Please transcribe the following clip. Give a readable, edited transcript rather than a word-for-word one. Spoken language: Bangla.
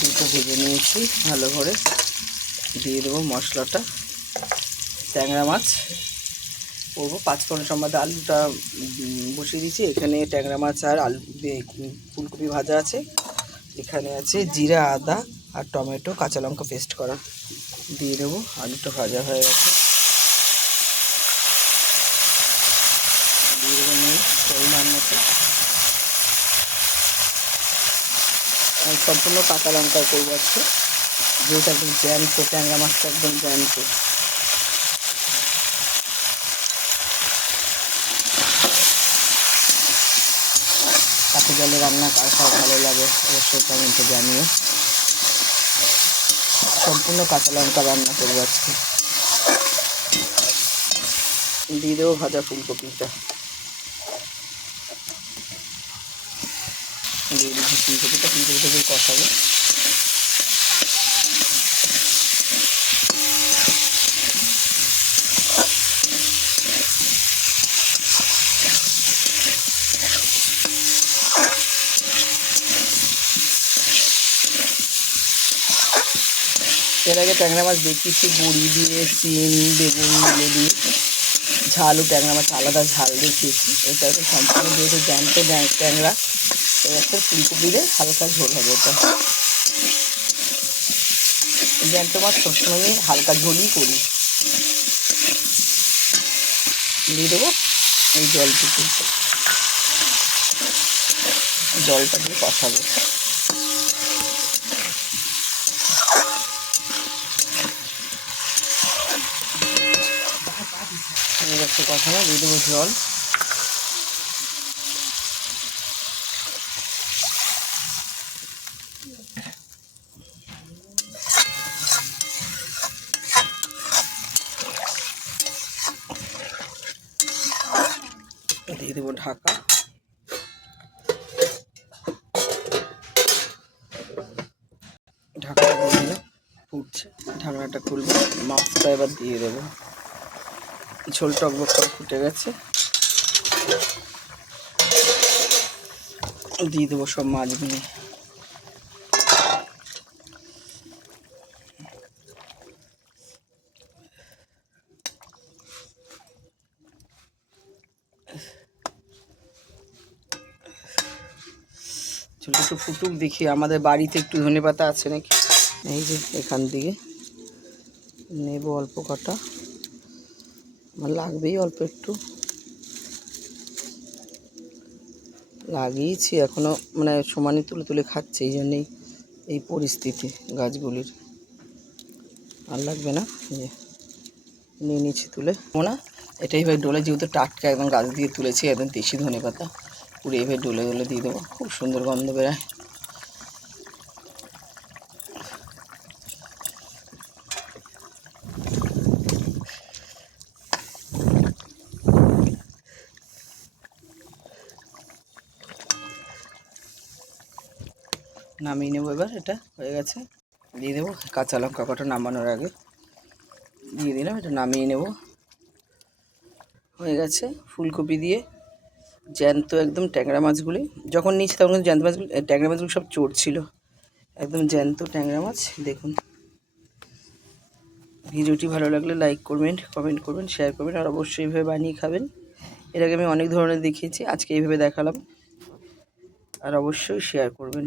দুটো ভেজে নিয়েছি ভালো করে। দিয়ে দেবো মশলাটা। ট্যাংরা মাছ করবো, 5 ফোড়ন সম্বাদে আলুটা বসিয়ে দিয়েছি। এখানে ট্যাংরা মাছ আর আলু ফুলকপি ভাজা আছে। এখানে আছে জিরা, আদা আর টমেটো, কাঁচা লঙ্কা পেস্ট করা। দিয়ে দেবো। আলুটা ভাজা হয়ে গেছে। দিয়ে দেবো নুন পরিমাণ মতো। আমি সম্পূর্ণ কাঁচা লঙ্কা করবো আজকে, যেহেতু একদম জ্যান্ত, ট্যাংরা মাছটা একদম জ্যান্ত। কাঠি জলে রান্না কার কার ভালো লাগে অবশ্যই কমেন্টে জানিও। সম্পূর্ণ কাঁচা লঙ্কা রান্না করবো আজকে। দিয়ে দেবো ভাজা ফুলকপিটা। দিয়ে দিচ্ছি ফুলকপিটা দিয়ে কষাবো। এর আগে ট্যাংরা মাছ দেখিয়েছি বড়ি দিয়ে, সিম, বেগুন মিলে দিয়ে ঝাল ও ট্যাংরা মাছ আলাদা ঝাল দেখিয়েছি। এটা তো সম্পূর্ণ যেহেতু জ্যান্ত ট্যাংরা, এবার ফুলকপিতে হালকা ঝোল হবে। এটা জ্যান্ত মাছ সবসময় আমি হালকা ঝোলই করি। দিয়ে দেবো এই জলটুকু, জলটা দিয়ে কষাবো। একটু কষানো, দিয়ে দেবো জল। দিয়ে দেবো ঢাকা। ঢাকাটা দিয়ে দিলাম, ফুটছে। ঢাকনাটা খুলবো, মাছটা এবার দিয়ে দেবো। ঝোল টকবক করে ফুটে গেছে। দিয়ে দেবো সব মাছগুলো। ঝোলটা একটু ফুটুক দেখি। আমাদের বাড়িতে একটু ধনেপাতা আছে নাকি, এই যে এখান থেকে নেব অল্প কটা, আমার লাগবেই অল্প একটু। লাগিয়েছি এখনও, মানে সমানে তুলে তুলে খাচ্ছে, এই জন্যেই এই পরিস্থিতি গাছগুলির। আর লাগবে না, নিয়ে নিচ্ছি তুলে। না এটা এইভাবে ডোলে, যেহেতু টাটকা একদম গাছ দিয়ে তুলেছি, একদম দেশি ধনেপাতা, পুরো এইভাবে ডোলে ডোলে দিয়ে দেবো। খুব সুন্দর গন্ধ বেরোয়। নামিয়ে নেবো এবার। এটা হয়ে গেছে। দিয়ে দেবো কাঁচা লঙ্কা কটা নামানোর আগে দিয়ে দিলাম। এটা নামিয়ে নেব। হয়ে গেছে। ফুলকপি দিয়ে জ্যান্ত একদম ট্যাংরা মাছগুলি যখন নিচ্ছি তখন কিন্তু জ্যান্ত মাছগুলি, ট্যাংরা মাছগুলি সব চড়ছিল, একদম জ্যান্ত ট্যাংরা মাছ। দেখুন, ভিডিওটি ভালো লাগলে লাইক করবেন, কমেন্ট করবেন, শেয়ার করবেন, আর অবশ্যই এইভাবে বানিয়ে খাবেন। এর আগে আমি অনেক ধরনের দেখিয়েছি, আজকে এইভাবে দেখালাম। আর অবশ্যই শেয়ার করবেন।